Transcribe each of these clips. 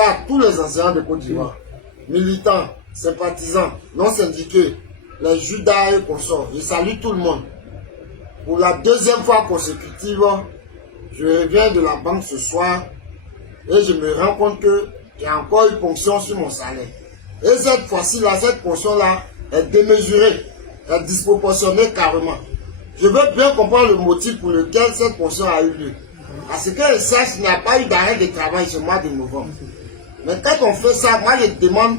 À tous les enseignants de Côte d'Ivoire, militants, sympathisants, non syndiqués, les Judas et consorts, je salue tout le monde. Pour la deuxième fois consécutive, je reviens de la banque ce soir et je me rends compte qu'il y a encore une ponction sur mon salaire. Et cette fois-ci, cette ponction-là est démesurée, est disproportionnée carrément. Je veux bien comprendre le motif pour lequel cette ponction a eu lieu. Parce que je sache qu'il n'y a pas eu d'arrêt de travail ce mois de novembre. Mais quand on fait ça, moi je demande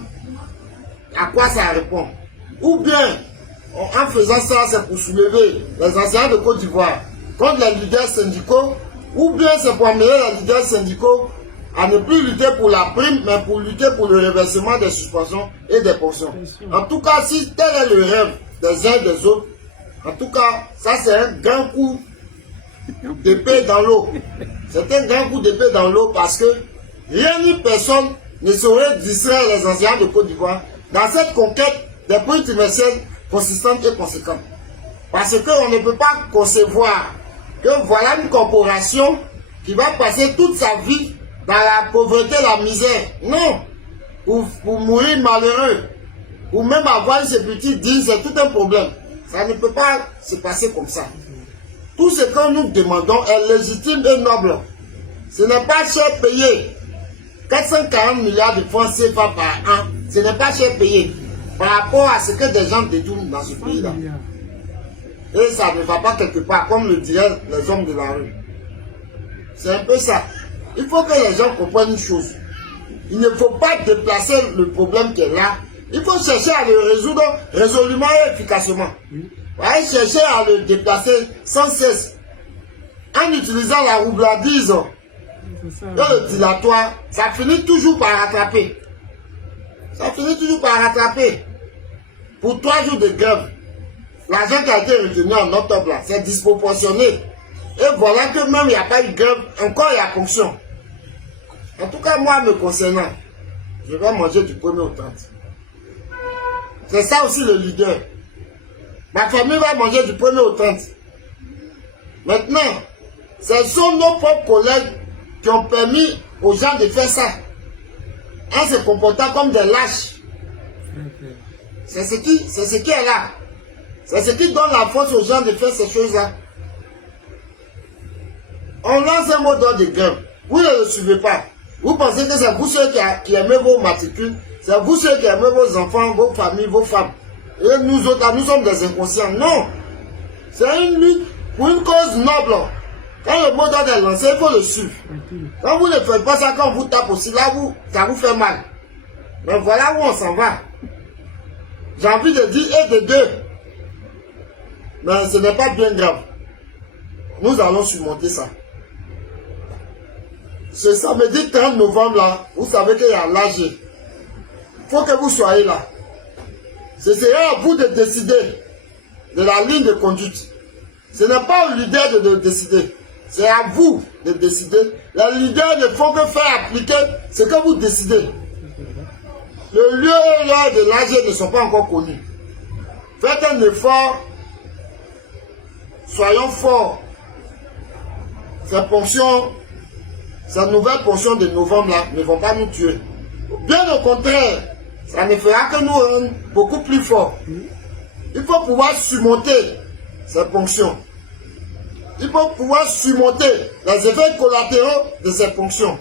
à quoi ça répond. Ou bien, en faisant ça, c'est pour soulever les enseignants de Côte d'Ivoire contre les leaders syndicaux, ou bien c'est pour amener les leaders syndicaux à ne plus lutter pour la prime, mais pour lutter pour le reversement des suspensions et des pensions. En tout cas, si tel est le rêve des uns et des autres, en tout cas, ça c'est un grand coup d'épée dans l'eau. C'est un grand coup d'épée dans l'eau parce que rien ni personne ne saurait distraire les enseignants de Côte d'Ivoire dans cette conquête des primes trimestrielles consistantes et conséquentes. Parce qu'on ne peut pas concevoir que voilà une corporation qui va passer toute sa vie dans la pauvreté, la misère. Non, pour mourir malheureux, ou même avoir une sépulture digne, c'est tout un problème. Ça ne peut pas se passer comme ça. Tout ce que nous demandons est légitime et noble. Ce n'est pas cher payé. 440 milliards de francs CFA par an, ce n'est pas cher payé par rapport à ce que des gens détournent dans ce pays-là. Et ça ne va pas quelque part, comme le diraient les hommes de la rue. C'est un peu ça. Il faut que les gens comprennent une chose. Il ne faut pas déplacer le problème qui est là. Il faut chercher à le résoudre résolument et efficacement. Ouais, chercher à le déplacer sans cesse. En utilisant la roublardise et le dilatoire, ça finit toujours par rattraper. Ça finit toujours par rattraper. Pour 3 jours de grève, l'argent qui a été retenu en octobre, c'est disproportionné. Et voilà que même il n'y a pas eu de grève, encore il y a fonction. En tout cas, moi, me concernant, je vais manger du 1er au 30. C'est ça aussi le leader. Ma famille va manger du 1er au 30. Maintenant, ce sont nos propres collègues qui ont permis aux gens de faire ça. En se comportant comme des lâches. C'est ce qui est là. C'est ce qui donne la force aux gens de faire ces choses-là. On lance un mot d'ordre de grève. Vous ne le suivez pas. Vous pensez que c'est vous ceux qui aimez vos matricules, c'est vous ceux qui aimez vos enfants, vos familles, vos femmes. Et nous autres, nous sommes des inconscients. Non. C'est une lutte pour une cause noble. Quand le mot d'ordre est lancé, il faut le suivre. Quand vous ne faites pas ça, quand on vous tape aussi, là, ça vous fait mal. Mais voilà où on s'en va. J'ai envie de dire et de deux. Mais ce n'est pas bien grave. Nous allons surmonter ça. Ce samedi 30 novembre, là, vous savez qu'il y a l'AG. Il faut que vous soyez là. Ce sera à vous de décider de la ligne de conduite. Ce n'est pas au leader de décider. C'est à vous de décider. Les leaders ne font que faire appliquer ce que vous décidez. Le lieu et l'heure de l'AG ne sont pas encore connus. Faites un effort. Soyons forts. Ces ponctions, ces nouvelles ponctions de novembre là ne vont pas nous tuer. Bien au contraire, ça ne fera que nous rendre beaucoup plus forts. Il faut pouvoir surmonter ces ponctions. Il faut pouvoir surmonter les effets collatéraux de ces ponctions.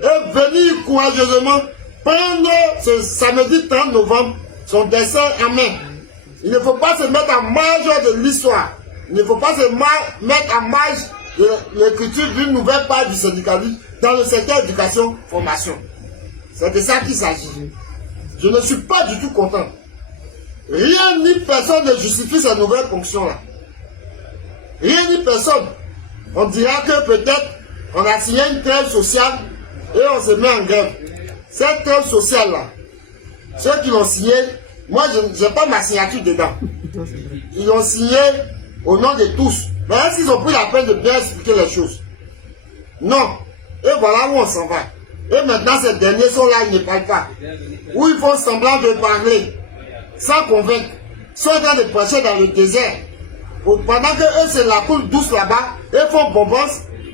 Et venir courageusement prendre ce samedi 30 novembre son destin en main. Il ne faut pas se mettre en marge de l'histoire. Il ne faut pas se mettre en marge de l'écriture d'une nouvelle page du syndicalisme dans le secteur éducation-formation. C'est de ça qu'il s'agit. Je ne suis pas du tout content. Rien ni personne ne justifie cette nouvelle fonction-là. Rien ni personne. On dira que peut-être on a signé une trêve sociale et on se met en grève. Cette trêve sociale-là, ceux qui l'ont signé, moi je n'ai pas ma signature dedans. Ils l'ont signé au nom de tous. Mais est-ce qu'ils ont pris la peine de bien expliquer les choses? Non. Et voilà où on s'en va. Et maintenant, ces derniers sont là, ils ne parlent pas. Ou ils font semblant de parler, sans convaincre. Ils sont en train de prêcher dans le désert. Pendant que eux se la coulent douce là-bas, et font bonbons,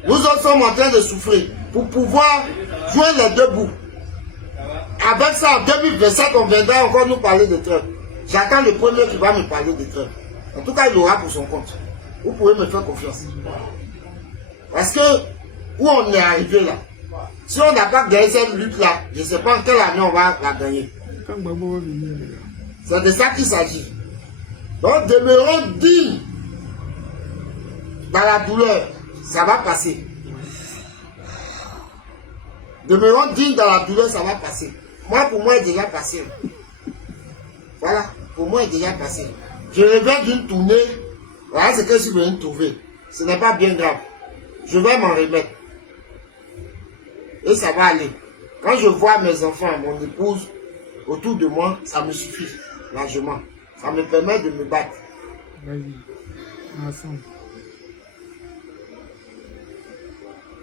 nous autres sommes en train de souffrir. Pour pouvoir jouer les deux bouts. avec ça, en 2027, on viendra encore nous parler de Trump. J'attends le premier qui va me parler de Trump. En tout cas, il aura pour son compte. Vous pouvez me faire confiance. Parce que, où on est arrivé là, si on n'a pas gagné cette lutte-là, je ne sais pas en quelle année on va la gagner. C'est de ça qu'il s'agit. Donc, demeurons dignes dans la douleur. Ça va passer. Demeurons dignes dans la douleur, ça va passer. Moi, pour moi, il est déjà passé. Voilà, pour moi, il est déjà passé. Je reviens d'une tournée. Voilà ce que je suis venu trouver. Ce n'est pas bien grave. Je vais m'en remettre. Et ça va aller. Quand je vois mes enfants, mon épouse, autour de moi, ça me suffit largement. Ça me permet de me battre. Vas-y, ensemble.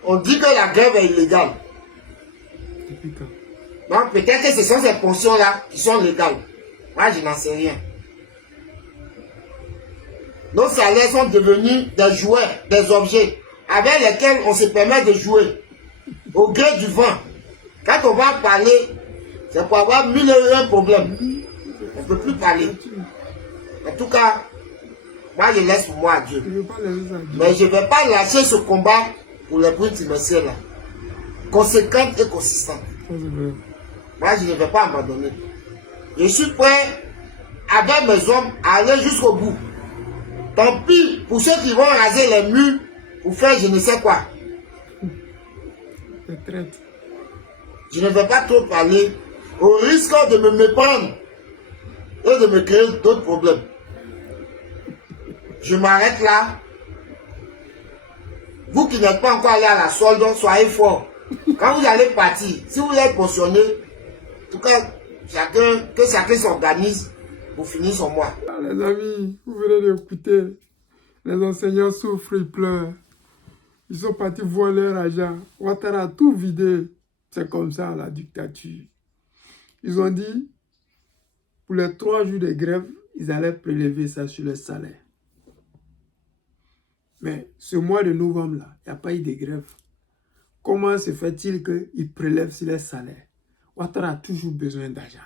On dit que la grève est illégale. Depuis quand? Donc peut-être que ce sont ces ponctions-là qui sont légales. Moi, je n'en sais rien. Nos salaires sont devenus des jouets, des objets, avec lesquels on se permet de jouer. Au gré du vent. Quand on va parler, c'est pour avoir 1001 problèmes. On ne peut plus parler. En tout cas, moi je laisse pour moi à Dieu. Mais je ne vais pas lâcher ce combat pour les bruits trimestriels là. Conséquente et consistante. Moi je ne vais pas abandonner. Je suis prêt avec mes hommes à aller jusqu'au bout. Tant pis pour ceux qui vont raser les murs pour faire je ne sais quoi. Je ne vais pas trop parler au risque de me méprendre et de me créer d'autres problèmes. Je m'arrête là. Vous qui n'êtes pas encore allé à la solde, soyez forts. Quand vous allez partir, si vous êtes pensionné, en tout cas, que chacun s'organise pour finir son mois. Les amis, vous venez d'écouter. Les enseignants souffrent, ils pleurent. Ils sont partis voir leur argent. Ouattara a tout vidé. C'est comme ça, la dictature. Ils ont dit, pour les 3 jours de grève, ils allaient prélever ça sur le salaire. Mais ce mois de novembre-là, il n'y a pas eu de grève. Comment se fait-il qu'ils prélèvent sur les salaires? Ouattara a toujours besoin d'argent.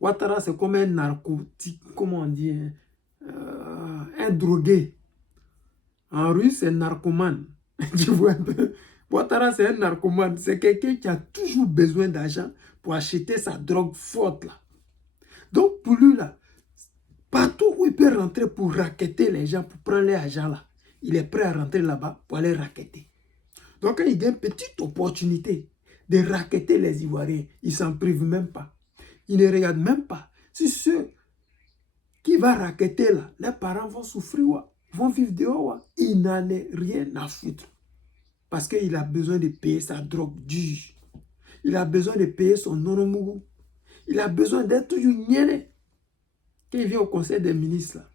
Ouattara, c'est comme un narcotique, comment on dit, un drogué. En russe, c'est narcomane. Tu vois un peu? Ouattara, c'est un narcomane. C'est quelqu'un qui a toujours besoin d'argent pour acheter sa drogue forte, là. Donc, pour lui, là, partout où il peut rentrer pour racketter les gens, pour prendre l'argent, là, il est prêt à rentrer là-bas pour aller racketter. Donc, quand il a une petite opportunité de racketter les Ivoiriens, il ne s'en prive même pas. Il ne regarde même pas. Si ceux qui vont racketter, là, les parents vont souffrir, ouais, vont vivre dehors, ouais. Il n'en est rien à foutre. Parce qu'il a besoin de payer sa drogue dure. Il a besoin de payer son nonomougou. Il a besoin d'être toujours niainé. Quand il vient au conseil des ministres, là,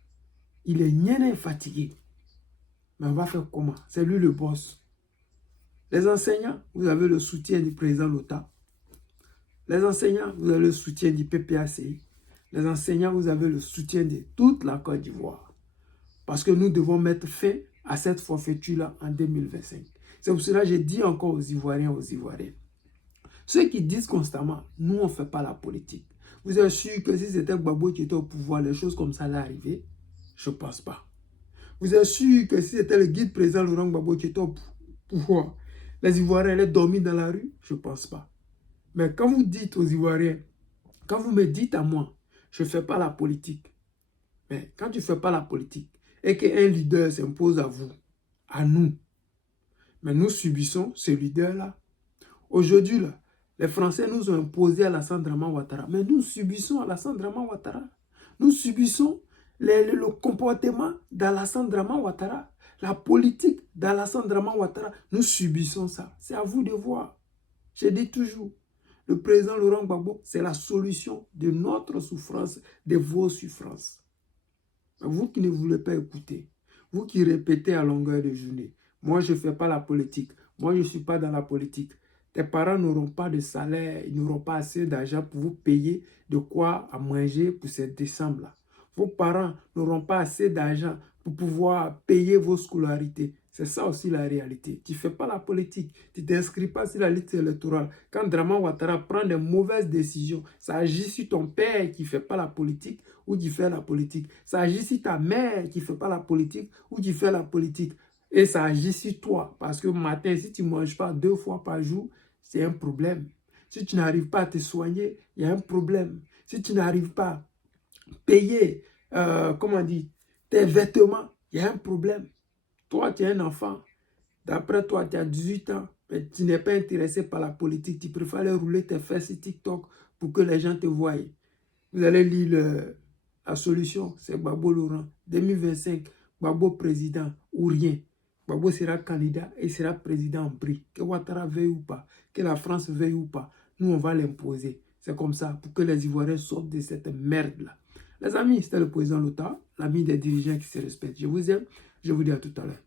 il est niainé fatigué. Mais on va faire comment? C'est lui le boss. Les enseignants, vous avez le soutien du président Lota. Les enseignants, vous avez le soutien du PPACI. Les enseignants, vous avez le soutien de toute la Côte d'Ivoire. Parce que nous devons mettre fin à cette forfaiture-là en 2025. C'est pour cela que j'ai dit encore aux Ivoiriens, aux Ivoiriennes. Ceux qui disent constamment, nous on ne fait pas la politique. Vous êtes sûr que si c'était Gbagbo qui était au pouvoir, les choses comme ça allaient arriver? Je ne pense pas. Vous êtes sûr que si c'était le guide président Laurent Gbagbo qui était au pouvoir, les Ivoiriens allaient dormir dans la rue? Je ne pense pas. Mais quand vous dites aux Ivoiriens, quand vous me dites à moi, je ne fais pas la politique. Mais quand tu ne fais pas la politique et qu'un leader s'impose à vous, à nous, mais nous subissons ce leader-là. Aujourd'hui, là, les Français nous ont imposé Alassane Draman Ouattara. Mais nous subissons Alassane Draman Ouattara. Nous subissons le comportement d'Alassane Draman Ouattara. La politique d'Alassane Draman Ouattara. Nous subissons ça. C'est à vous de voir. Je dis toujours, le président Laurent Gbagbo, c'est la solution de notre souffrance, de vos souffrances. Mais vous qui ne voulez pas écouter, vous qui répétez à longueur de journée, moi je ne fais pas la politique, moi je ne suis pas dans la politique. Tes parents n'auront pas de salaire, ils n'auront pas assez d'argent pour vous payer de quoi à manger pour ce décembre-là. Vos parents n'auront pas assez d'argent pour pouvoir payer vos scolarités. C'est ça aussi la réalité. Tu ne fais pas la politique. Tu ne t'inscris pas sur la liste électorale. Quand Draman Ouattara prend des mauvaises décisions, ça agit sur ton père qui ne fait pas la politique ou qui fait la politique. Ça agit sur ta mère qui ne fait pas la politique ou qui fait la politique. Et ça agit sur toi. Parce que matin, si tu ne manges pas 2 fois par jour, c'est un problème. Si tu n'arrives pas à te soigner, il y a un problème. Si tu n'arrives pas à payer, tes vêtements, il y a un problème. Toi, tu es un enfant. D'après toi, tu as 18 ans, mais tu n'es pas intéressé par la politique. Tu préfères aller rouler tes fesses sur TikTok pour que les gens te voient. Vous allez lire la solution, c'est Gbagbo Laurent. 2025, Gbagbo président ou rien. Gbagbo sera candidat et sera président en bris. Que Ouattara veuille ou pas, que la France veuille ou pas, nous, on va l'imposer. C'est comme ça, pour que les Ivoiriens sortent de cette merde-là. Les amis, c'était le président Lota, l'ami des dirigeants qui se respectent. Je vous aime, je vous dis à tout à l'heure.